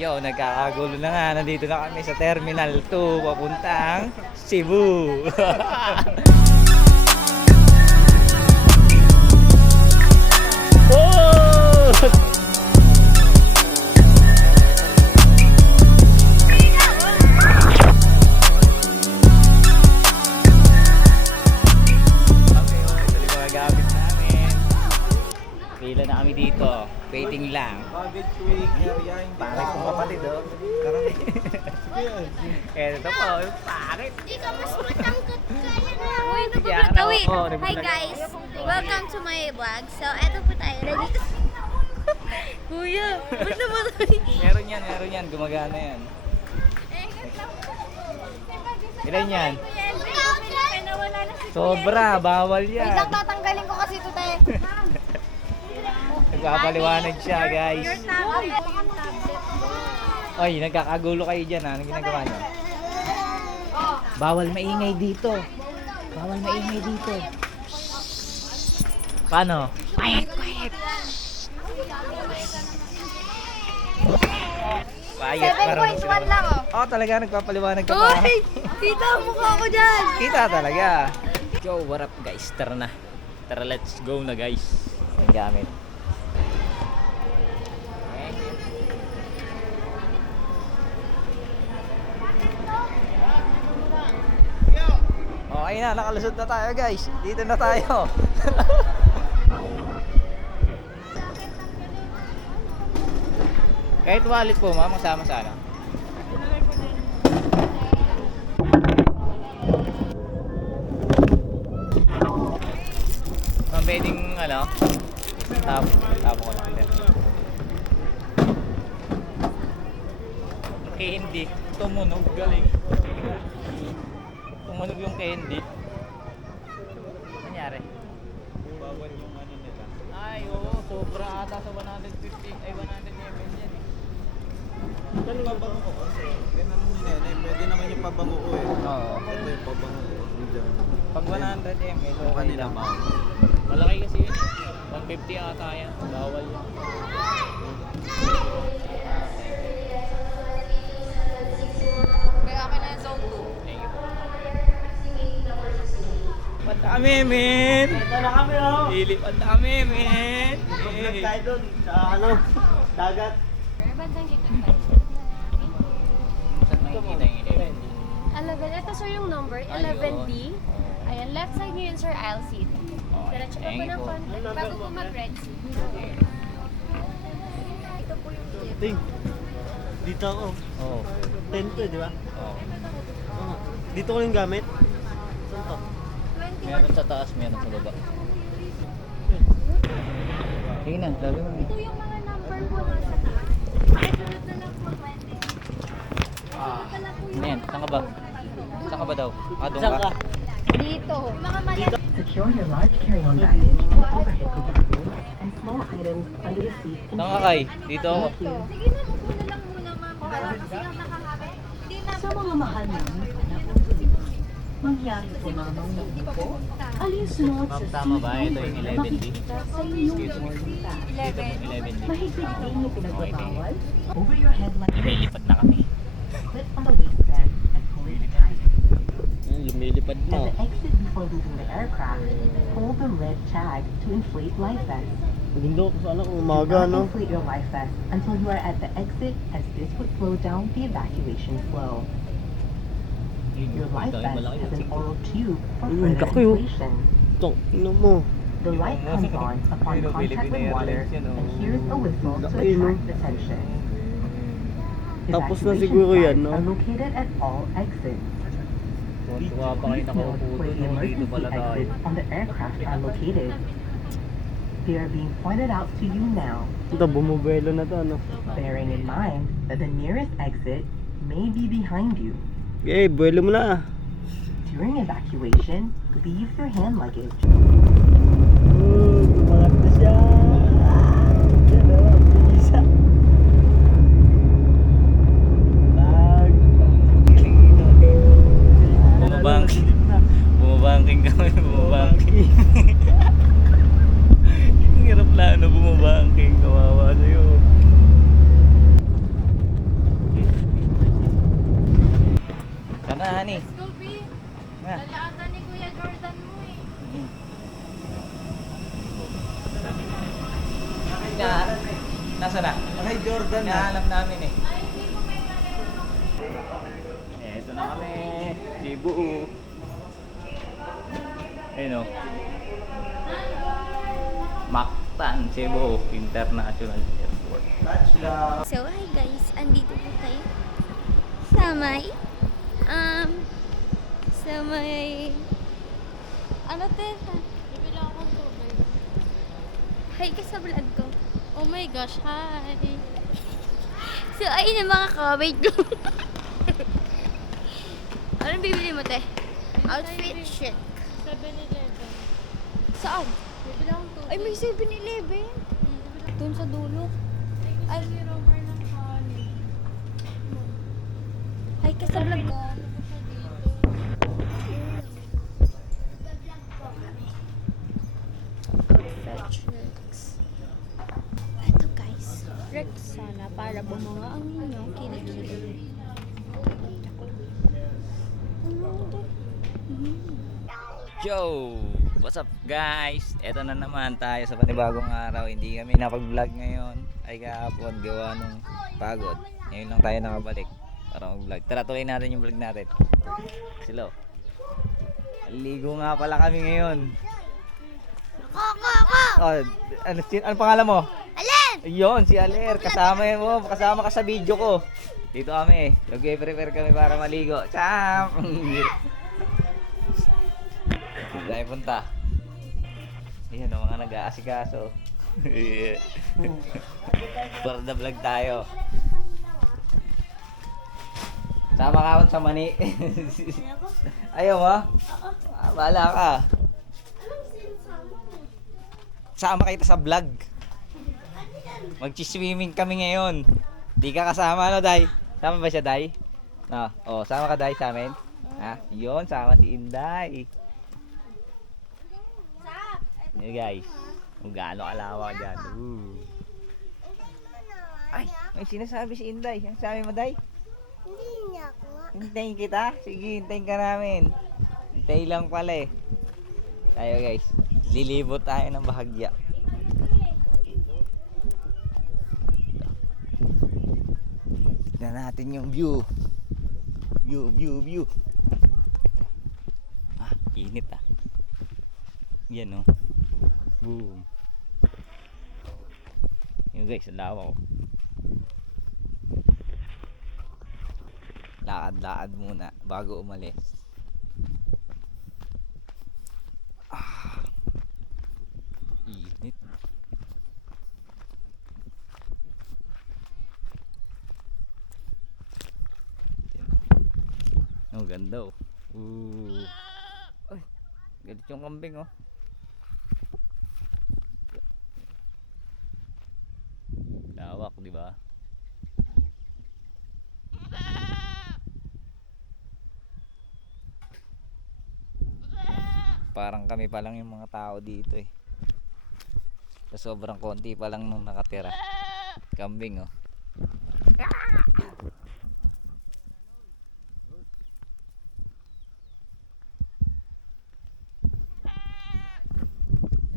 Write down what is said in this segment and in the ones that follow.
Yo, nagkakagulo na nga. Nandito na kami sa Terminal 2 papuntang Cebu. Oh! Pila na kami dito. Waiting lang. Baggage week area yung Pangit kong kapatid, oh. Ito po, yung pangit. Hindi ka mas matangkot kaya na. Uy, Yeah, wait. ano, Hi guys. Welcome to my vlog. So, eto po tayo. Ready? Kuya, basta mo Meron yan. Gumagana yan. Ilan yan? Sobra, bawal yan. Wait lang, tatanggalin ko kasi ito tayo. Nagpapaliwanag siya, guys. Oy, nagkakagulo kayo dyan, ha? Anong ginagawa nyo? Bawal maingay dito. Paano? Quiet. Quiet 7.1 lang, oh. Oh, talaga, nagpapaliwanag ka pa. Uy! Tita, mukha ko dyan! Kita talaga. Yo, what up guys? Tara na. Tara, let's go na guys. Ang gamit. Okay na, nakalusot na tayo guys. Dito na tayo. Kahit wallet po, ma'am, masama sana. Ma'am, pwedeng ano? Tapo ko lang. Candy. Tumunog, galing. Tumunog yung candy. Nangyari? bawal yung ano nila. Ay, oo. Sobra ata sa 150. Ay, 100 ml yan eh. Pero pabango ko kasi. Ganun yung nene. Pwede naman yung pabango ko eh. Oo. Ito yung pabango ko. Diyan. Pag 100 ml, Yung okay kanila lang. bawal. Malaki kasi yun eh. 150 ata yan. Bawal yan. Kaya ka na zone 2. Thank you. Madami, men! Ito na kami oh! Lilipad na kami, men! Vlog tayo dun sa ano, dagat. Bandang dito. Saan makikita yung 11. Ito sir yung number, 11D. Ayan, left side nyo yun sir, aisle seat. Diretso pa po ng konti, bago po mag-red seat. Ito po yung seat. Ting, dito ako. Oo. 10 to, di ba? Oo. Oo. Dito ko yung gamit. Saan to? 21. Meron sa taas, meron sa baba. Sige na, sabi mo. Ito yung mga number po nasa taas. Sunod na lang po 20. Pala po yung Ano yan? Saan ka ba? Saan ka ba daw? Ah, doon Saan ka? ka? dito. Mga mali. Secure your large carry-on baggage and overhead compartments and small items under the seat. Saan ka kay? Dito ako. Sige na, upo na lang muna ma'am. Para kasi ang nakakabit. Hindi na. Sa mga mahal namin anak, mangyari po namang po, alis mo sa Ma'am, tama ba? Ito yung 11D? makikita sa inyong Excuse me. walita. Dito mo 11D. Mahigpit din yung pinagbabawal. Over your head like Lumilipad na kami. clip on the waistband and pull it tight. Lumilipad At the exit before leaving the aircraft, hold the red tag to inflate life vest. Gundo ko sana kung Do umaga, not no? inflate your life vest until you are at the exit, as this would slow down the evacuation flow. Your life vest has an oral tube for Ayun, further laki, oh. inflation. Tong, ino mo. The light comes on upon Ayun, contact with Philippine water Airlines yan, oh. and here's a whistle to Laki, no? attract attention. Tapos na Evacuation siguro yan, flags no? are located at all exits. Tuwa pa kayo Please nakaupo note where the doon. Dito emergency pala tayo. exits on the aircraft are located. They are being pointed out to you now, Ito, bumubelo na to, no? bearing in mind that the nearest exit may be behind you. Okay, buwelo mo na. During evacuation, leave your hand luggage. Bumangat na siya. Yan, isa. Bag. Bumabangking. Bumabangking kami, bumabangking. Yung hirap lang na bumabangking. Kawawa sa'yo. Nasa na? Kay Jordan na. Hinahanap namin eh. Eto na kami. Cebu. Ayun o. Mactan, Cebu International Airport. Touchdown. So, hi guys. Andito po tayo sa may ano teta? Bibili akong tubig. Hi ka sa vlog ko. Oh my gosh, hi! So, ayun ang mga kawait ko. Anong bibili mo, te? Outfit chic. 7-Eleven. Saan? Bibili akong tubig. Ay, may 7-Eleven. Doon sa dulo. Ay, gusto ni Romar ng honey. Hi ka sa vlog ko. Ano ko siya dito? Outfit chicks. Ito guys. Rexona para bumanga ang inyong kilikili. Yo! What's up guys? Eto na naman tayo sa panibagong araw. Hindi kami napag-vlog ngayon. Ay kahapon gawa nung pagod. Ngayon lang tayo nakabalik para mag-vlog. Tara, tuloy natin yung vlog natin. Silo. Ligo nga pala kami ngayon. Oh, ano pangalan mo? Aler! Ayun, si Aler. Kasama mo. Kasama ka sa video ko. Dito kami. Nag-prepare kami para maligo. Cham! Tayo punta. Ayan o, mga nag-aasikaso. For the vlog tayo. Sama ka ako sa mani. Ayaw mo? Bahala ka. Sama kita sa vlog. Mag-swimming kami ngayon. Di ka kasama, no, Day? Sama ba siya, Day? No. Oh, sama ka, Day, sa amin? Ha? Yun, sama si Inday. Yun guys, kung gaano kalawa dyan. Ay, may sinasabi si Inday. Ang sabi mo, Day? Hindi niya ako nga. Hintayin kita? Sige, hintayin ka namin. Hintayin lang pala eh. Tayo guys, lilibot tayo ng bahagya. Tignan natin yung view. View. Ah, init ah. Yan oh. Boom. Yun guys, ang lawa ko. Lakad-lakad muna bago umalis. Ah, init. Oh, ganda oh. Ay, galit yung kambing oh. Lawak, di ba? Parang kami pa lang yung mga tao dito eh. Sa sobrang konti pa lang nung nakatira. Kambing oh.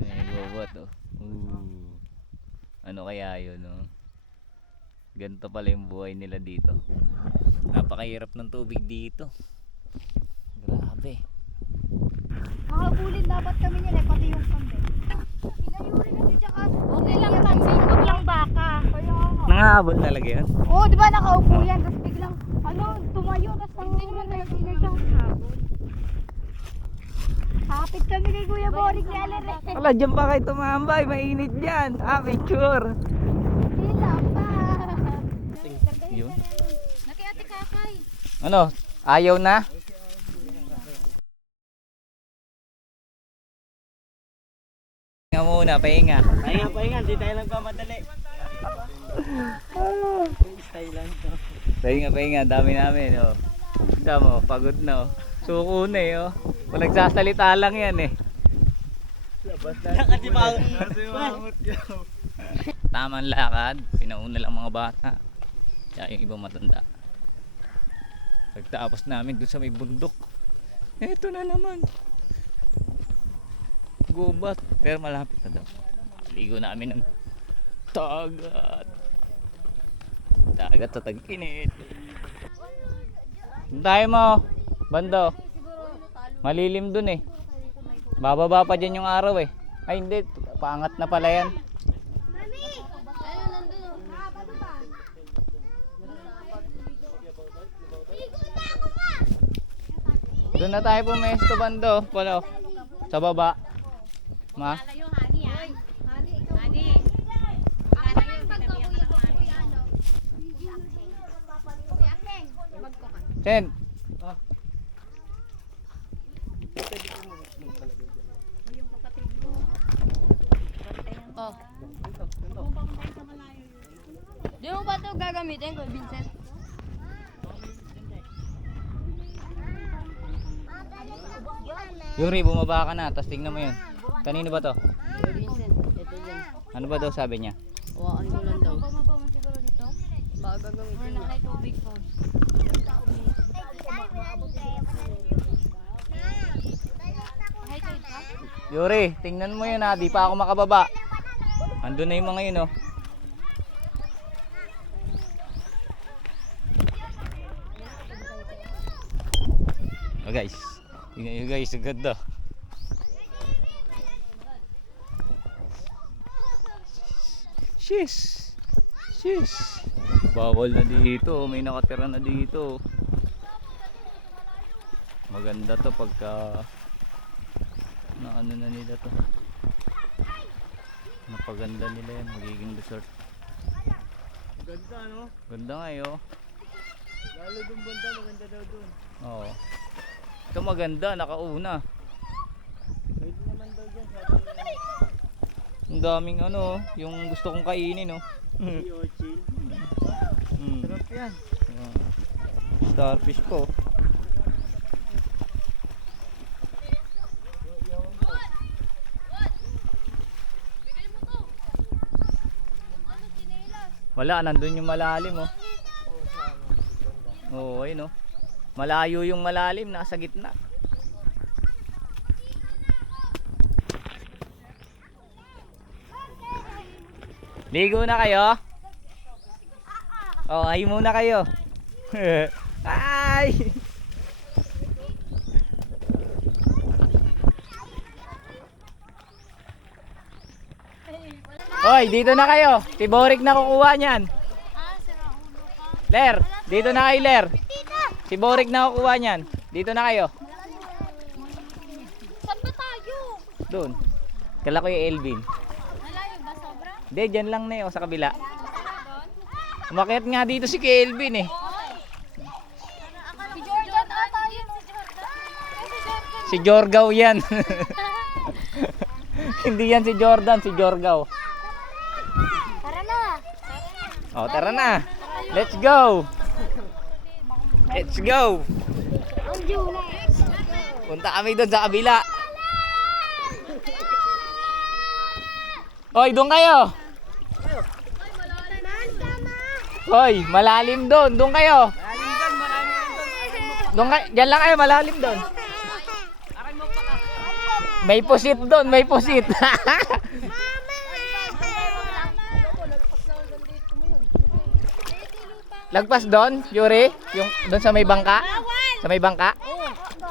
Ay, gobot oh. Ano kaya yun no? Ganito pala yung buhay nila dito. Napakahirap ng tubig dito. Grabe. Makabulin dapat kami nila, pati yung kambing. Pinayuri kasi tsaka. Huwag nilang pansin, huwag lang baka. Nangahabol talaga yan. Oo, di ba nakaupo yan, tapos biglang, tumayo, tapos hindi naman nagpinag siyang habol. Kapit kami kay Kuya Boring ni Aler. Wala, dyan pa kayo tumambay. Mainit dyan. Ah, picture. Sila pa. Yun. Naki Ate Kakay. Ano? Ayaw na? Pahinga muna, pahinga. Pahinga. Di tayo nagpamadali. Style lang to. Pahinga. Dami namin, oh. Tama, pagod na, oh. Suko na, eh, oh. Kung nagsasalita lang yan, eh. Kasi mamut yun. Tamang lakad. Pinauna lang mga bata. Kaya yung ibang matanda. Pagtapos namin dun sa may bundok. Eto na naman. Gubat. Pero malapit na daw. Ligo namin ng Dagat. Dagat sa tag-init. Tayo mo, bando. Malilim dun eh. Bababa pa dyan yung araw eh. Ay hindi, paangat na pala yan. Doon na tayo pumesto bando, palo. Sa baba. Ma. Sen. Oh. Di mo ba ito gagamitin ko, Vincent? Yuri, bumaba ka na, tapos tingnan mo yun. Kanino ba to? Vincent, ito yan. Ano ba daw sabi niya? Huwaan ko lang daw. Bumaba mo siguro dito? Baka gagamitin. Or nakay tubig ko. Yuri, tingnan mo yun ha, di pa ako makababa. Andun na yung mga yun oh. Oh guys, tingnan nyo guys, ang ganda. Shish! Shish! Bawal na dito, may nakatira na dito. Maganda to pagka na ano na nila to. Napaganda nila yan, magiging resort. Ganda no? Ganda nga yo. Lalo dun banda, maganda daw dun. Oo. Ito maganda, nakauna. Pwede naman daw dyan, sabi niya. Ang daming ano, yung gusto kong kainin no. Si Orchil. Sarap yan. Starfish po. Wala, nandun yung malalim oh. Oo, ayun oh. Malayo yung malalim, nasa gitna. Ligo na kayo? Oh, ay muna kayo. Ay! Hoy, dito na kayo. Si Boric na kukuha niyan. Ler, dito na kayo, Ler. Si Boric na kukuha niyan. Dito na kayo. Saan ba tayo? Doon. Kala ko yung Elvin. Malayo ba sobra? Hindi, dyan lang na yun, sa kabila. Umakyat nga dito si Kelvin eh. Si Jordan ata yun, si Jordan. Si Jorgaw yan. Hindi yan si Jordan, si Jorgaw. Tara na. Oh, tara na. Let's go. Let's go. Ang July. Punta kami doon sa kabila. Hoy, doon kayo. Hoy, malalim doon. Doon kayo. Doon kayo. Diyan lang kayo, malalim doon. May pusit doon, may pusit. Lagpas doon, Yuri? Yung doon sa may bangka? Sa may bangka?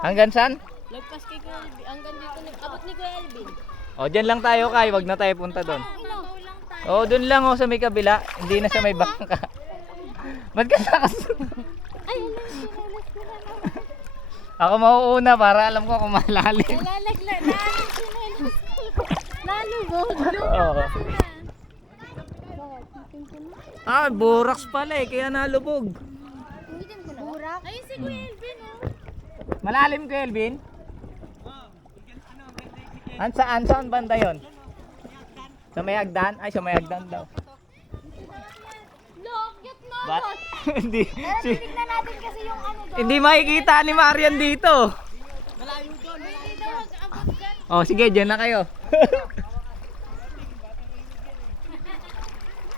Hanggang saan? Lagpas kay Kuya Elvin. Hanggang dito nag-abot ni Kuya Elvin. O, dyan lang tayo kay, wag na tayo punta doon. Ibabaw lang tayo. O, doon lang o sa may kabila, hindi na sa may bangka. Ba't ka nakas? Ay, let's go na naman. Ako mauuna para alam ko kung malalim. Lalaglag. Lalubog. Oo. Ah, borax pala eh, kaya nalubog. Burak? Ayun si Kuya Elvin, oh. Malalim ko, Elvin? Saan banda yun? Sa may hagdan? Ay, sa may hagdan daw. Look, cute mo. Ba't? Hindi. Tignan natin kasi yung ano doon. Hindi makikita ni Marian dito. Hindi daw mag-abot dyan. Oh, sige, dyan na kayo.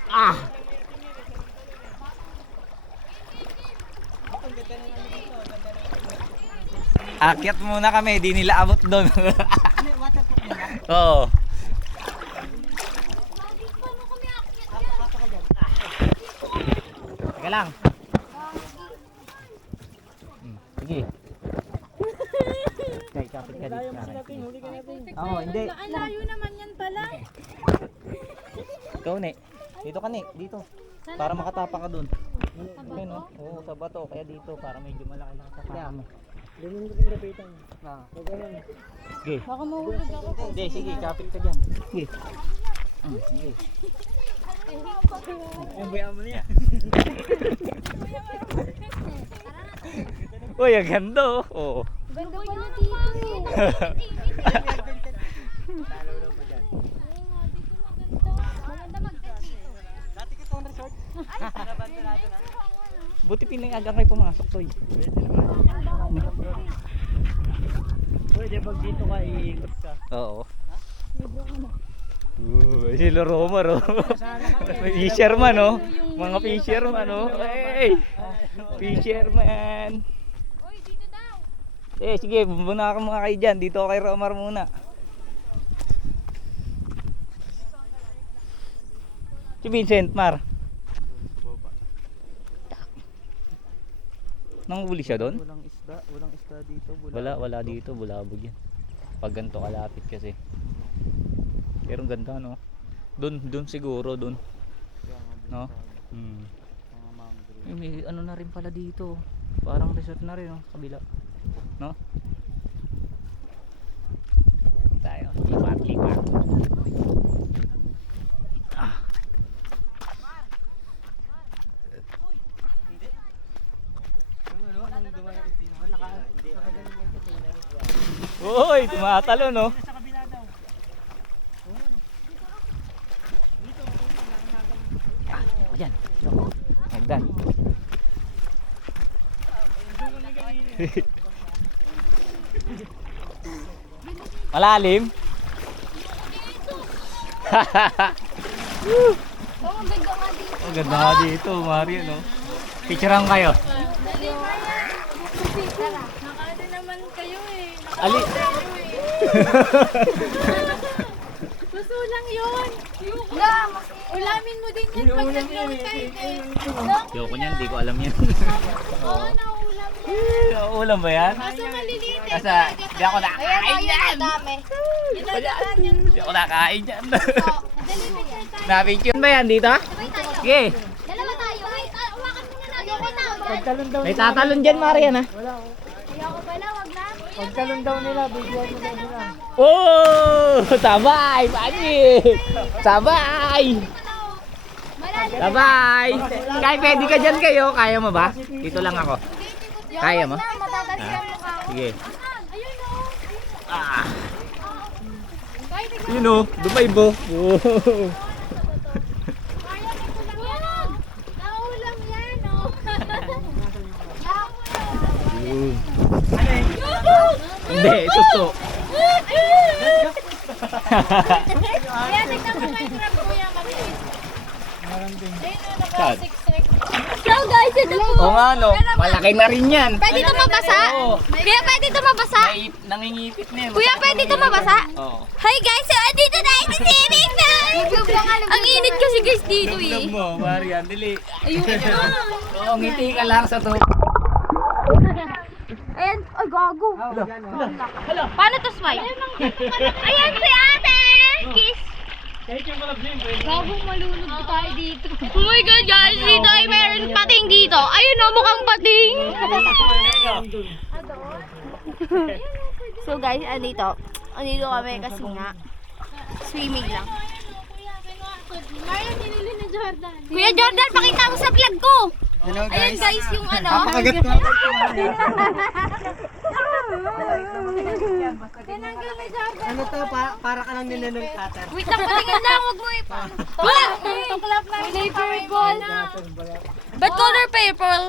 Ah! Akyat muna kami, di nila abot doon. Oo. Teka lang. Sige. Kay kapit ka dito. Oo, hindi. Ang layo naman yan pala. Ikaw, ne. Dito ka, ne. Dito. Para makatapa ka dun. Ayun, no? Oo, sa bato. Kaya dito, para medyo malaki lang sa paa mo. Ganun ko yung lapitan. Sige. Baka mahulog ako. Hindi, sige. Kapit ka dyan. Sige. Sige. Ang bayan mo niya. Uy, ang ganda, oh. Oo. Ganda pa na dito. Maganda mag-test dito. Dati ka itong resort. Buti pinayagan kayo pumasok, Toy. Pwede pag dito ka, iikot ka. Oo. Si Loromar, oh. Fisherman, oh. Mga fisherman, oh. Hey! Fisherman. Uy, dito daw. Sige, bumuna ka mga kayo dyan. Dito ako kay Romar muna. Si Vincent, Mar. Nanguhuli siya doon? Walang isda dito. Wala dito, bulabog yan. Pag ganito kalapit kasi. Pero ang ganda, no? Doon siguro, doon. No? Mga mangrove. May ano na rin pala dito. Parang resort na rin, no? Kabila. No? Tayo, lipat. Ah. Uy, tumatalo, no? Ayan. Magdan. Malalim. Oh, ang ganda nga dito. Ang ganda nga dito, Mario, no? Picturean kayo. Dali mo yan. Nakaano naman kayo eh. Ali. Gusto lang yun. Yeah, Ulamin mo din yan pag nag-load kayo eh. Yoko niyan, hindi ko alam yan. Oo, naulam yan. Ulam ba yan? Kaso maliliit eh. Kasi hindi ako nakain yan. dami. Ginagataan yan. Hindi ako nakain yan. Dali mo yan. Na-picture ba yan dito? Sabay tayo. Sige. Dalawa tayo. Wait, hawakan muna natin. Ayoko na. Pagtalon daw May tatalon dyan, Marian, ha? Ayoko pala, wag na. Pagtalon daw nila, bigyan mo daw nila. Oh! Sabay! Magic! Sabay! Malalim. Sabay! Kaya pwede ka dyan kayo. Kaya mo ba? Dito lang ako. Kaya mo? Matatas Ah, yan mukha. sige. Ayun o. Ah! Yun o, dumay bo. Oh. Naulam yan o. Hindi, suso. Kaya tignan mo may trap kuya mabilis. Saan? So guys, ito po. O nga no, malaki na rin yan. Pwede ito mabasa? Oo. Kuya, pwede ito mabasa? Nangingipit na yun. Kuya, pwede ito mabasa? Oo. Hi guys, so andito tayo sa swimming pool! Ang init kasi guys dito eh. Love mo, Marian, dili. Ayun na. Oo, ngiti ka lang sa to. Ayan, ay gago. Paano to swipe? Ayan si ate! Kiss! Gago, malunod tayo dito. Oh my god guys, dito ay meron pating dito. Ayun o, mukhang pating. So guys, andito kami kasi nga swimming lang. Mario, nilili ni Jordan. Kuya Jordan, pakita mo sa vlog ko. Ayan guys, yung ano. Papakagat ko. Tinanggal ni Jordan. Ano to, para ka lang nilanong cutter. Wait lang, patingin lang, huwag mo ipa. Tuklap lang yung purple. But color purple?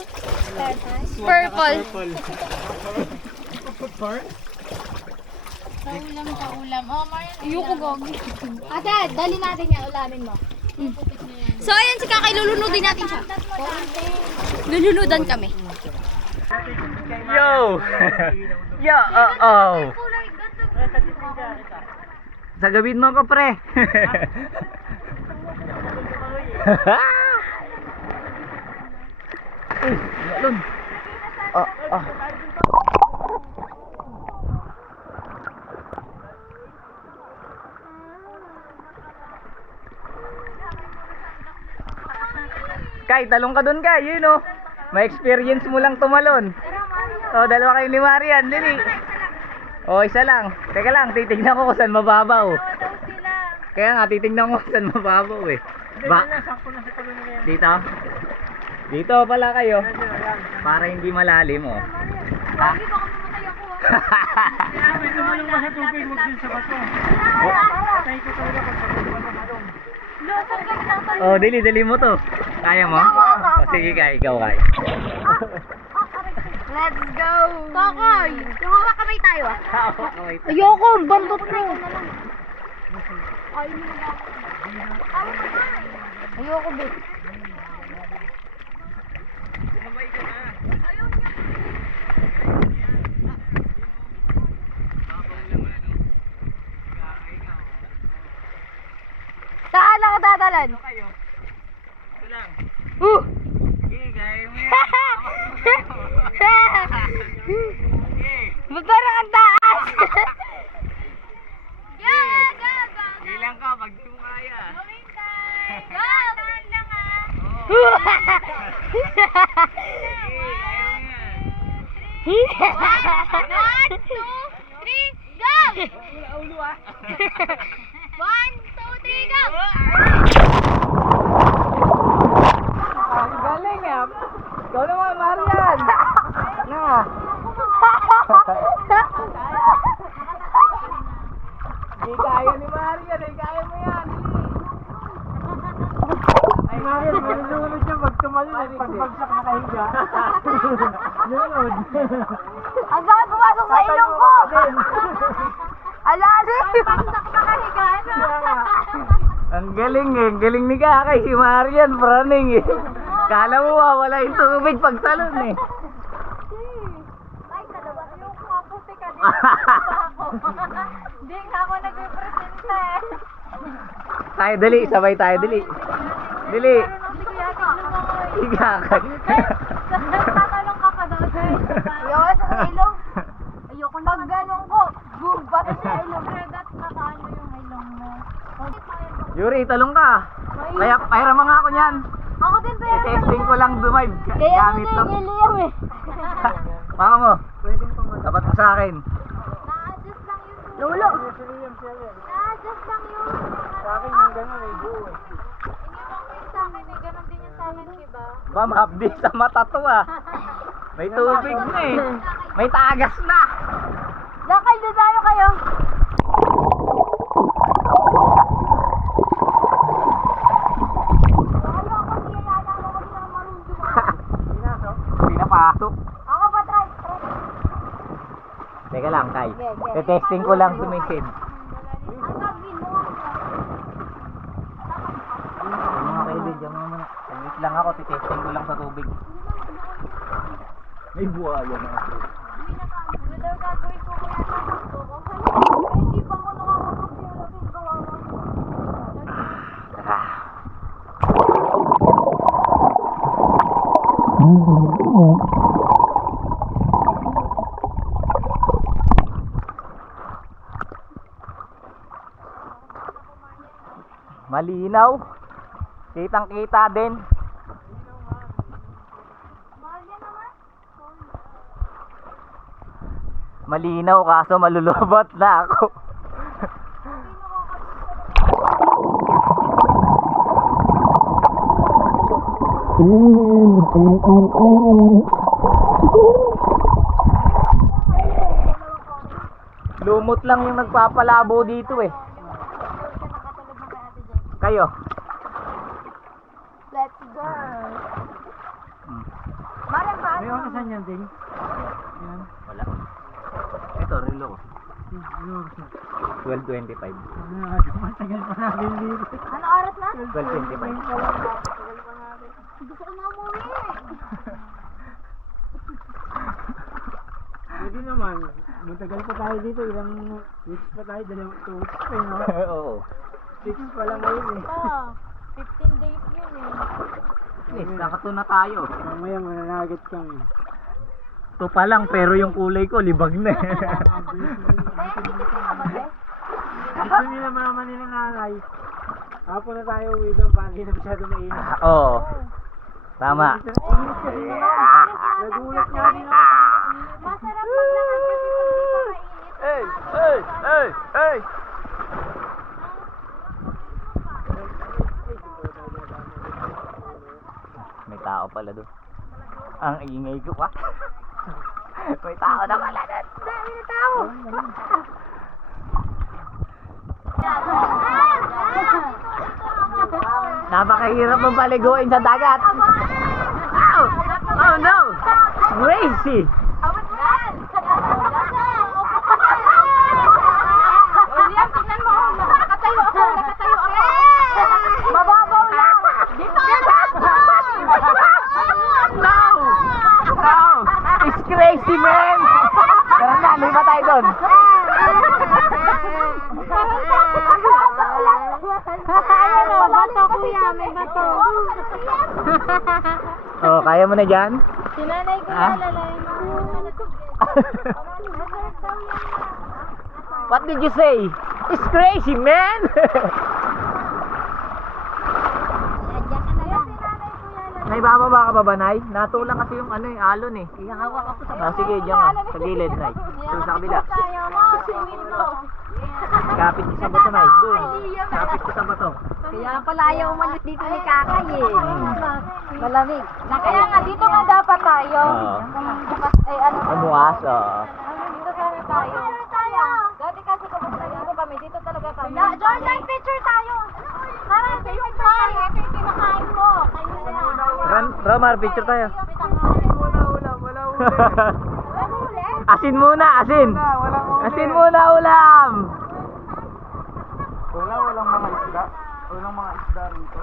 Purple. Paulam. Oh, Mario. Ayoko gagi. Ate, dali natin yan. Ulamin mo. So ayan si Kakay, lulunodin natin siya. Lulunudan kami. Yo! Yo, oh. Sagabin mo ko, pre. Yun. Ah. Kay, talong ka dun, Kay. Yun, oh. May experience mo lang tumalon. Oh, dalawa kayo ni Marian, Lili. Oh, isa lang. Teka lang, titignan ko kung saan mababaw. Kaya nga, titignan ko kung saan mababaw eh. Dito? Dito pala kayo. Para hindi malalim, oh. Ha? May tumalong ba sa tubig, huwag din sa bato. Patay ko talaga pag sa bato. Oh, dali mo to. Kaya mo? Oh, sige, Kay, ikaw, Kay. Let's go! Kakay! Yung hawak kamay tayo ah. Wait. Ayoko, bandot ko. Ayoko, bet. Saan ako dadalan? Kayo. Ito lang. Sige, kaya mo yan. Ba't parang ang taas? Bilang ka, pag di mo kaya. Go! Sige, kaya mo yan. 1, 2, 3, go! 1, 2, 3, go! Ang galing ah. Ikaw naman, Marian. Na. Di kaya ni Marian, di kaya mo yan. Ay, Marian, malulunod siya pag tumalon. Pagbagsak na kahiga. Lunod. Ang sakit pumasok sa ilong ko! Alalim! Pagsak na kahiga. Ang galing eh. Ang galing ni Kakay. Si Marian, praning eh. Kala mo wala yung tubig pag talon eh. Ay, kalabas yung kaputi ka din. Hindi nga ako nag-representa eh. Tayo, dali. Sabay tayo, dali. Dali. Si Kakay. Tatalong ka pa daw guys. Ayoko sa ilong. Ayoko na. Pag ganun ko, boom, bato sa ilong. Redat, nakaano yung ilong mo. Yuri, talong ka. Kaya, pahira mga ako niyan. Ako din pa Testing ko lang dumive. Kaya mo Gamit na to. yung iliyam eh. Mama mo. Dapat mo sa akin. Na-adjust lang yun. Lolo. Na-adjust lang yun. Sa akin yung gano'n ay buo eh. Iniwan ko yun sa akin eh. Ganon din yung sa akin, diba? Ma'am, hapdi sa mata to ah. May tubig na eh. May tagas na. Lakay na tayo kayo. Pinapasok. Ako pa, try. Teka lang, Kay. Testing ko lang si Message. Ang gagawin mo. Mga kaibigan mo muna. Wait lang ako, testing ko lang sa tubig. May buhaya na ako. Ano daw gagawin ko kung natatakbo ko? Hindi pa ako nakakapag-therapy. Kawawa. Ah. Malinaw. Kitang-kita din. Malinaw kaso malulobot na ako. Lumot lang yung nagpapalabo dito eh. Kayo. Let's go. Marang ba? May okasan yan, Ding. Yan. Wala. Ito, relo ko. Ano okasan? 12.25. Matagal pa natin dito. Ano oras na? 12.25. Gusto ko na umuwi. Pwede naman. Matagal pa tayo dito. Ilang weeks pa tayo. 2 weeks pa yun. No? Oo. 6 pa lang ngayon eh. Oo. 15 days yun eh. least, nakatuna tayo. Mamaya mananagat kami. Ito pa lang, pero yung kulay ko, libag na. Gusto nila naman nila nanay. Hapon na tayo uwi doon para hindi na masyado mainit. Oo. Tama. Init kasi naman. Nagulat nga din ako. Masarap maglakad kasi pag di pa mainit. Hey! May tao pala doon. Ang ingay ko pa. May tao na pala doon. Dami na tao. Napakahirap mong paliguin sa dagat. Ow! Oh no! Crazy! William, tingnan mo. Nakatayo ako. Mababaw lang. Dito ako. No! No! It's crazy, man! Tara na, lipa tayo doon. Ayun o, bato kuya, may bato. Oh, kaya mo na dyan? Sinanay ko Ha? lalayin mo. What did you say? It's crazy, man! Nay, bababa ka ba ba, Nay? Natulak kasi yung ano, yung alon eh. Ihahawak ako sa sige, diyan ka. Sa gilid, Nay. Doon sa kabila. Kapit ka sa bato, Nay. Doon. Kapit ka sa bato. Kaya pala ayaw umalis dito ni Kakay eh. Malamig. Kaya nga, dito nga dapat tayo. Oo. Bukas, ano. Umuas, oo. Dito sana tayo. Dati kasi kapag nandito kami, dito talaga kami. Jordan, picture tayo. Tara, picture tayo. Ito yung pinakain mo. Kayo na. Romar, picture tayo. Wala. Asin muna, asin. Walang ulam. Asin muna, ulam. Walang mga isda. Walang mga isda rito.